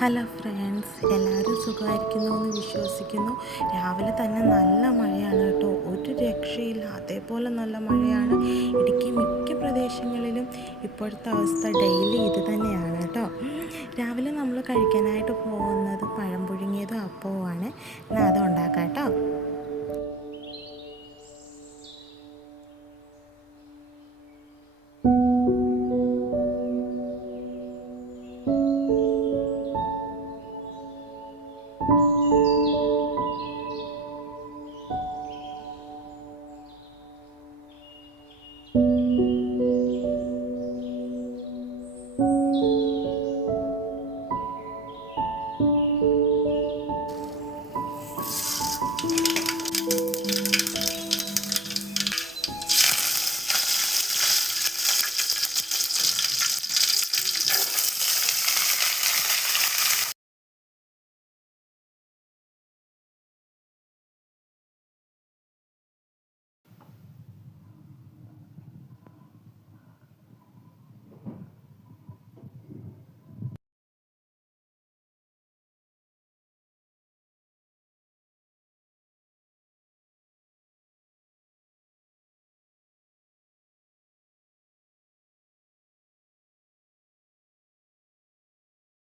Hello friends, എല്ലാവരും സുഖമായിരിക്കുന്നു എന്ന് വിശ്വസിക്കുന്നു. രാവിലെ തന്നെ നല്ല മഴയാണ് കേട്ടോ, ഒരു രക്ഷയില്ല, അതേപോലെ നല്ല മഴയാണ്. ഇടുക്കി മിക്ക പ്രദേശങ്ങളിലും ഇപ്പോഴത്തെ അവസ്ഥ ഡെയിലി ഇത് തന്നെയാണ് കേട്ടോ. രാവിലെ നമ്മൾ കഴിക്കാനായിട്ട് പോകുന്നത് പഴം പുഴുങ്ങിയതും അപ്പവുമാണ്. എന്നാൽ അത് ഉണ്ടാക്കാം കേട്ടോ.